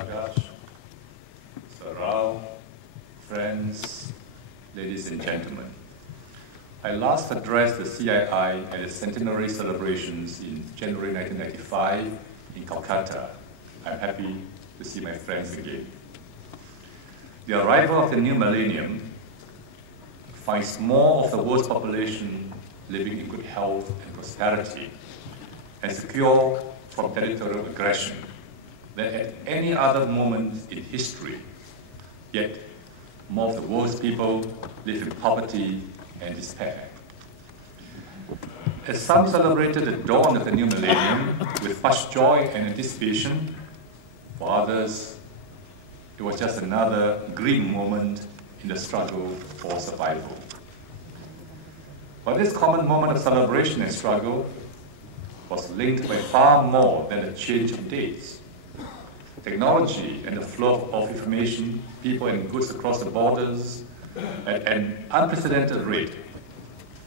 Prakash, Sir Rao, friends, ladies and gentlemen. I last addressed the CII at its centenary celebrations in January 1995 in Kolkata. I'm happy to see my friends again. The arrival of the new millennium finds more of the world's population living in good health and prosperity and secure from territorial aggression than at any other moment in history. Yet, more of the world's people live in poverty and despair. As some celebrated the dawn of the new millennium with much joy and anticipation, for others, it was just another grim moment in the struggle for survival. But this common moment of celebration and struggle was linked by far more than a change of dates. Technology and the flow of information, people and goods across the borders at an unprecedented rate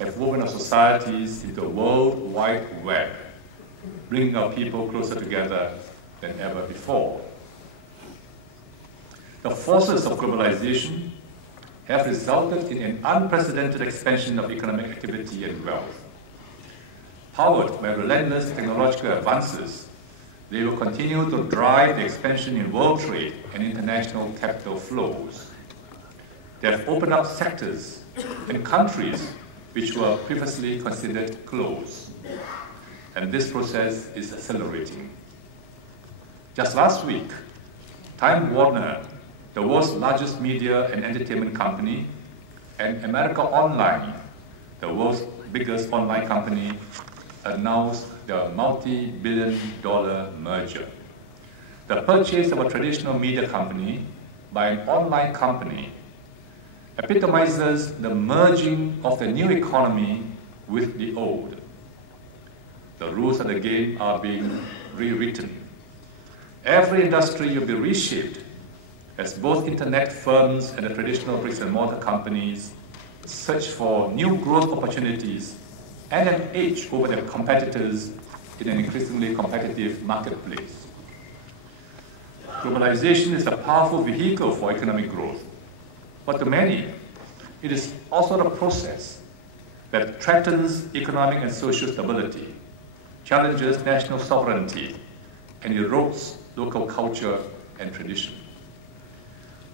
have woven our societies into a world wide web, bringing our people closer together than ever before. The forces of globalization have resulted in an unprecedented expansion of economic activity and wealth. Powered by relentless technological advances, they will continue to drive the expansion in world trade and international capital flows. They have opened up sectors and countries which were previously considered closed. And this process is accelerating. Just last week, Time Warner, the world's largest media and entertainment company, and America Online, the world's biggest online company, announced their multi-billion-dollar merger. The purchase of a traditional media company by an online company epitomizes the merging of the new economy with the old. The rules of the game are being rewritten. Every industry will be reshaped as both internet firms and the traditional bricks and mortar companies search for new growth opportunities and an edge over their competitors in an increasingly competitive marketplace. Globalization is a powerful vehicle for economic growth, but to many, it is also a process that threatens economic and social stability, challenges national sovereignty, and erodes local culture and tradition.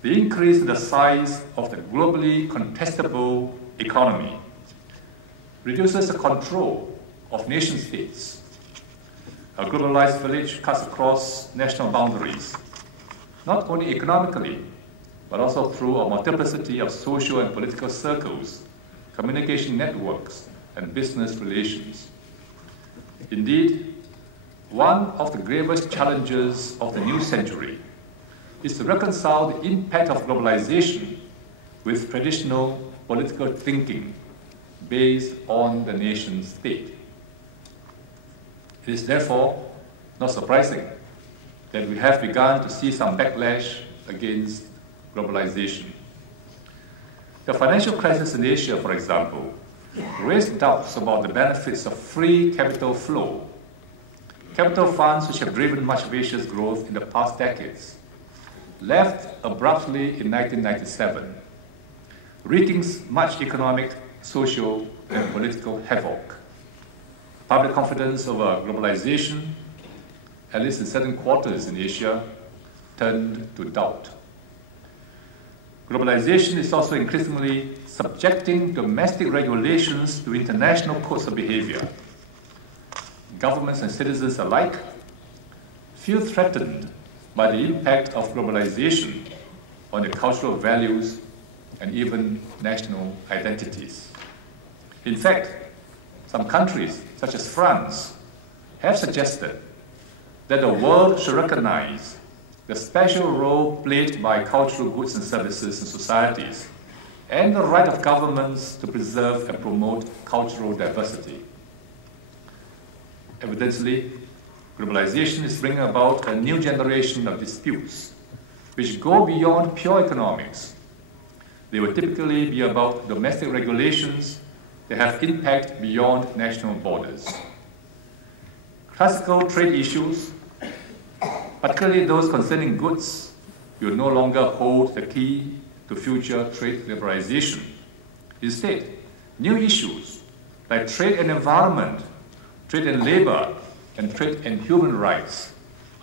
The increase in the size of the globally contestable economy reduces the control of nation-states. A globalized village cuts across national boundaries, not only economically, but also through a multiplicity of social and political circles, communication networks, and business relations. Indeed, one of the gravest challenges of the new century is to reconcile the impact of globalization with traditional political thinking based on the nation state. It is therefore not surprising that we have begun to see some backlash against globalization. The financial crisis in Asia, for example, raised doubts about the benefits of free capital flow. Capital funds which have driven much of Asia's growth in the past decades left abruptly in 1997, wreaking much economic, social, and political havoc. Public confidence over globalization, at least in certain quarters in Asia, turned to doubt. Globalization is also increasingly subjecting domestic regulations to international codes of behavior. Governments and citizens alike feel threatened by the impact of globalization on their cultural values and even national identities. In fact, some countries, such as France, have suggested that the world should recognize the special role played by cultural goods and services in societies and the right of governments to preserve and promote cultural diversity. Evidently, globalization is bringing about a new generation of disputes which go beyond pure economics. They will typically be about domestic regulations that have impact beyond national borders. Classical trade issues particularly those concerning goods, will no longer hold the key to future trade liberalization. Instead, new issues like trade and environment, trade and labor, and trade and human rights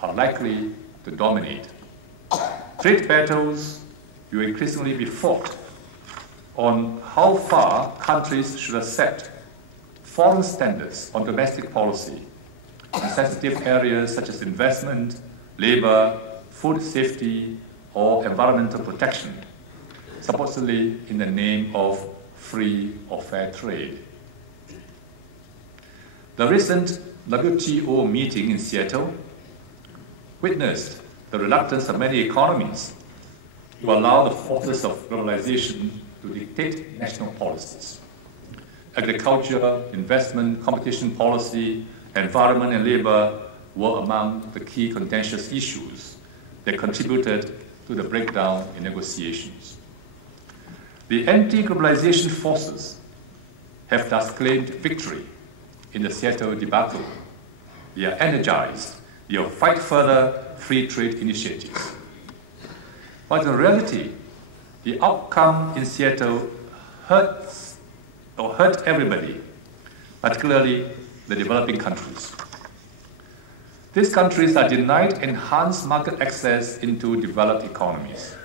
are likely to dominate. Trade battles will increasingly be fought on how far countries should accept foreign standards on domestic policy in sensitive areas such as investment, labor, food safety, or environmental protection, supposedly in the name of free or fair trade. The recent WTO meeting in Seattle witnessed the reluctance of many economies to allow the forces of globalization to dictate national policies. Agriculture, investment, competition policy, environment, and labor were among the key contentious issues that contributed to the breakdown in negotiations. The anti-globalization forces have thus claimed victory in the Seattle debacle. They are energized. They will fight further free trade initiatives. But in reality, the outcome in Seattle hurt everybody, particularly the developing countries. These countries are denied enhanced market access into developed economies.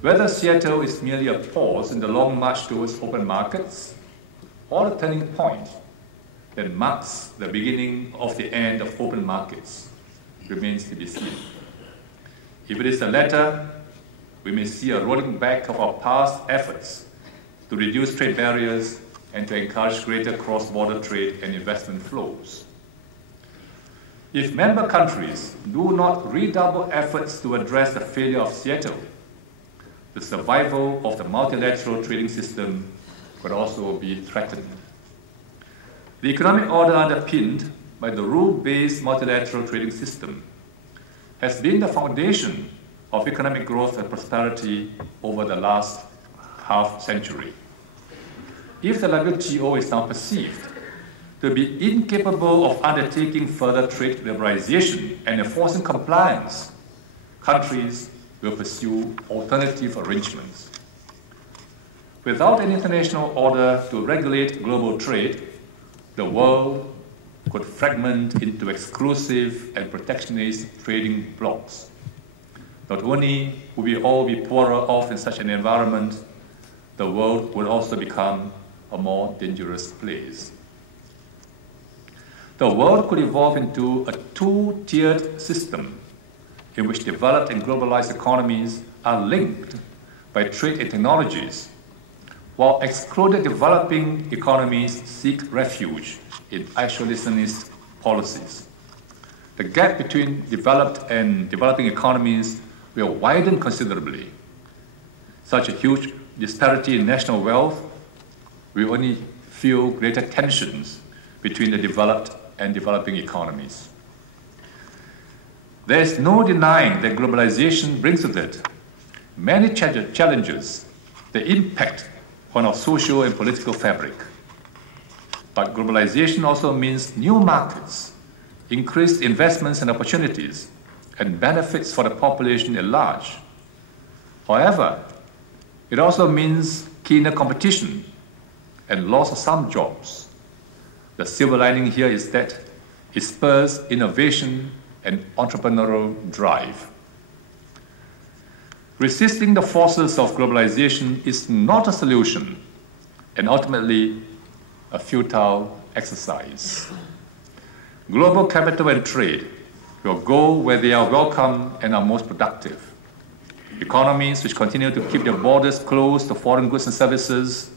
Whether Seattle is merely a pause in the long march towards open markets or a turning point that marks the beginning of the end of open markets remains to be seen. If it is the latter, we may see a rolling back of our past efforts to reduce trade barriers and to encourage greater cross-border trade and investment flows. If member countries do not redouble efforts to address the failure of Seattle, the survival of the multilateral trading system could also be threatened. The economic order underpinned by the rule-based multilateral trading system has been the foundation of economic growth and prosperity over the last half-century. If the WTO is now perceived to be incapable of undertaking further trade liberalization and enforcing compliance, countries will pursue alternative arrangements. Without an international order to regulate global trade, the world could fragment into exclusive and protectionist trading blocs. Not only would we all be poorer off in such an environment, the world would also become a more dangerous place. The world could evolve into a two-tiered system in which developed and globalized economies are linked by trade and technologies, while excluded developing economies seek refuge in isolationist policies. The gap between developed and developing economies will widen considerably. Such a huge disparity in national wealth will only fuel greater tensions between the developed and developing economies. There is no denying that globalization brings with it many challenges that impact on our social and political fabric. But globalization also means new markets, increased investments and opportunities, and benefits for the population at large. However, it also means keener competition and loss of some jobs. The silver lining here is that it spurs innovation and entrepreneurial drive. Resisting the forces of globalization is not a solution and ultimately a futile exercise. Global capital and trade will go where they are welcome and are most productive. Economies which continue to keep their borders closed to foreign goods and services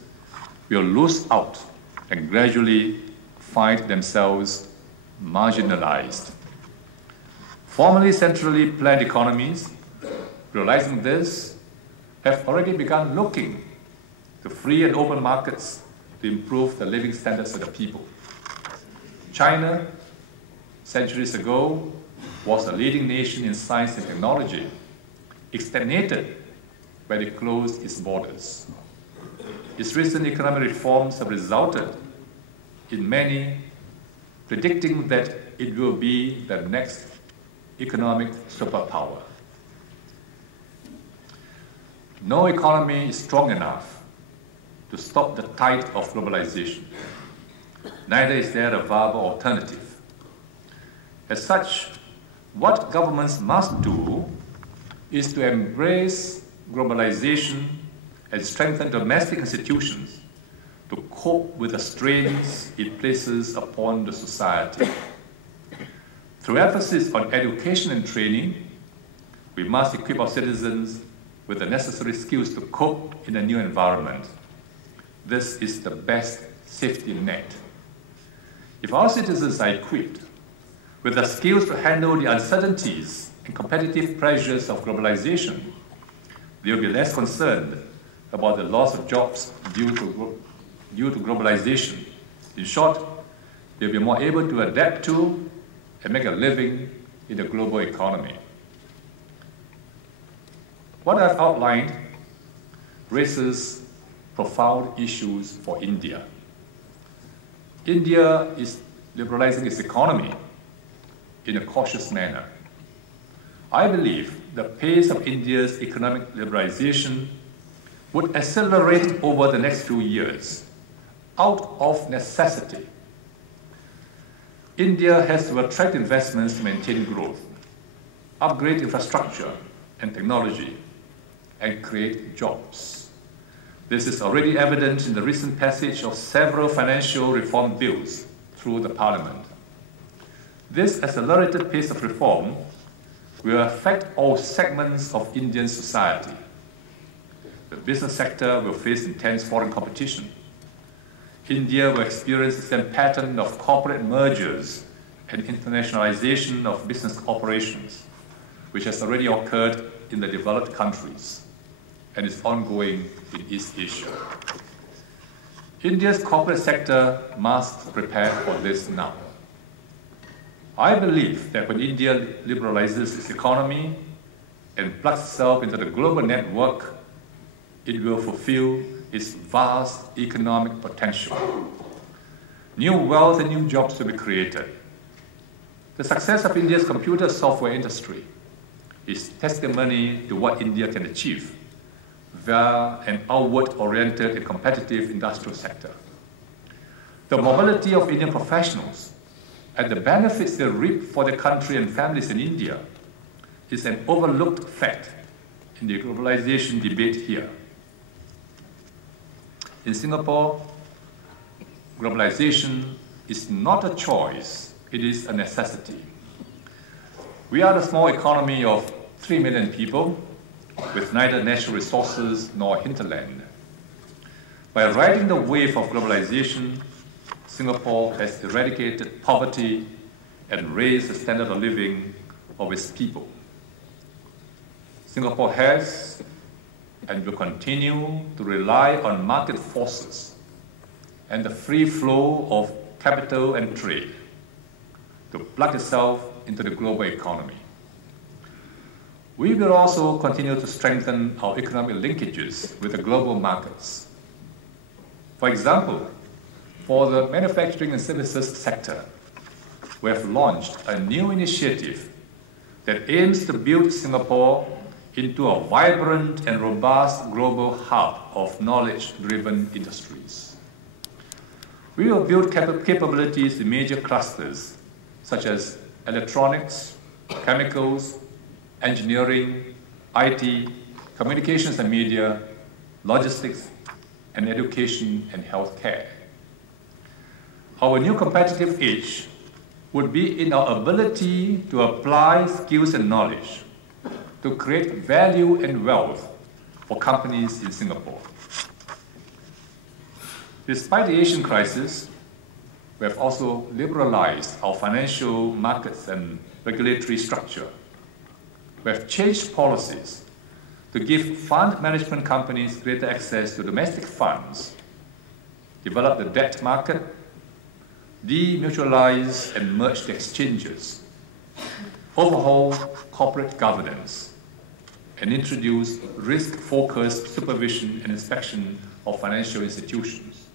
will lose out and gradually find themselves marginalized. Formerly centrally planned economies, realizing this, have already begun looking to free and open markets to improve the living standards of the people. China, centuries ago, was a leading nation in science and technology. It stagnated when it closed its borders. Its recent economic reforms have resulted in many predicting that it will be the next economic superpower. No economy is strong enough to stop the tide of globalization. Neither is there a viable alternative. As such, what governments must do is to embrace globalization and strengthen domestic institutions to cope with the strains it places upon the society. Through emphasis on education and training, we must equip our citizens with the necessary skills to cope in a new environment. This is the best safety net. If our citizens are equipped with the skills to handle the uncertainties and competitive pressures of globalization, they will be less concerned about the loss of jobs due to globalization. In short, they will be more able to adapt to and make a living in the global economy. What I've outlined raises profound issues for India. India is liberalizing its economy in a cautious manner. I believe the pace of India's economic liberalization would accelerate over the next few years, out of necessity. India has to attract investments to maintain growth, upgrade infrastructure and technology, and create jobs. This is already evident in the recent passage of several financial reform bills through the Parliament. This accelerated pace of reform will affect all segments of Indian society. The business sector will face intense foreign competition. India will experience the same pattern of corporate mergers and internationalization of business operations, which has already occurred in the developed countries and is ongoing in East Asia. India's corporate sector must prepare for this now. I believe that when India liberalizes its economy and plugs itself into the global network, it will fulfill its vast economic potential. New wealth and new jobs will be created. The success of India's computer software industry is testimony to what India can achieve via an outward-oriented and competitive industrial sector. The mobility of Indian professionals and the benefits they reap for their country and families in India is an overlooked fact in the globalization debate here. In Singapore, globalization is not a choice, it is a necessity. We are a small economy of 3 million people with neither natural resources nor hinterland. By riding the wave of globalization, Singapore has eradicated poverty and raised the standard of living of its people. Singapore has and will continue to rely on market forces and the free flow of capital and trade to plug itself into the global economy. We will also continue to strengthen our economic linkages with the global markets. For example, for the manufacturing and services sector, we have launched a new initiative that aims to build Singapore into a vibrant and robust global hub of knowledge-driven industries. We will build capabilities in major clusters such as electronics, chemicals, engineering, IT, communications and media, logistics, and education and healthcare. Our new competitive edge would be in our ability to apply skills and knowledge to create value and wealth for companies in Singapore. Despite the Asian crisis, we have also liberalized our financial markets and regulatory structure. We have changed policies to give fund management companies greater access to domestic funds, develop the debt market, demutualize and merge the exchanges, overhaul corporate governance, and introduce risk-focused supervision and inspection of financial institutions.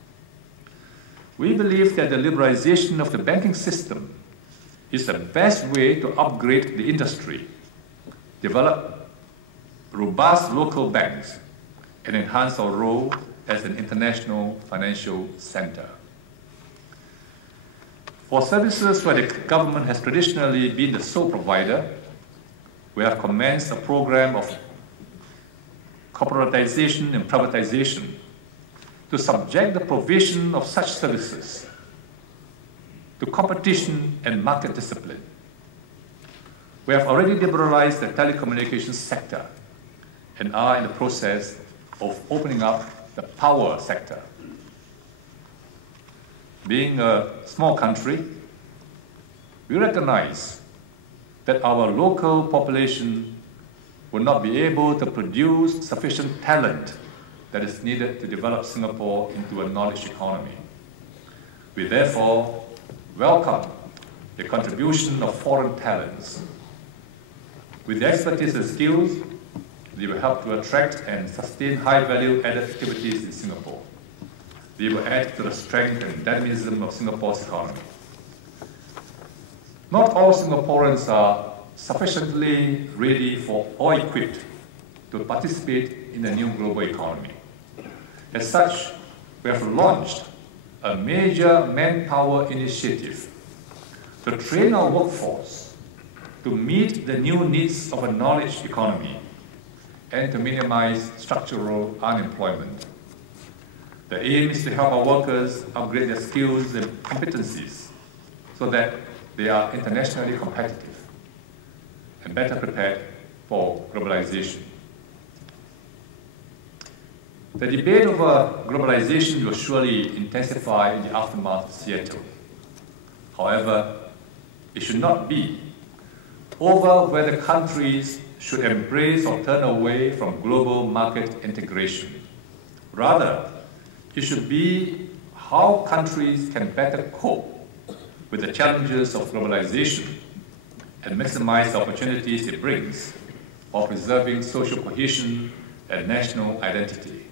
We believe that the liberalization of the banking system is the best way to upgrade the industry, develop robust local banks, and enhance our role as an international financial center. For services where the government has traditionally been the sole provider, we have commenced a program of corporatization and privatization to subject the provision of such services to competition and market discipline. We have already liberalized the telecommunications sector and are in the process of opening up the power sector. Being a small country, we recognize that our local population will not be able to produce sufficient talent that is needed to develop Singapore into a knowledge economy. We therefore welcome the contribution of foreign talents. With the expertise and skills, they will help to attract and sustain high-value added activities in Singapore. They will add to the strength and dynamism of Singapore's economy. Not all Singaporeans are sufficiently ready for or equipped to participate in the new global economy. As such, we have launched a major manpower initiative to train our workforce to meet the new needs of a knowledge economy and to minimize structural unemployment. The aim is to help our workers upgrade their skills and competencies so that they are internationally competitive and better prepared for globalization. The debate over globalization will surely intensify in the aftermath of Seattle. However, it should not be over whether countries should embrace or turn away from global market integration. Rather, it should be how countries can better cope with the challenges of globalization and maximize the opportunities it brings while preserving social cohesion and national identity.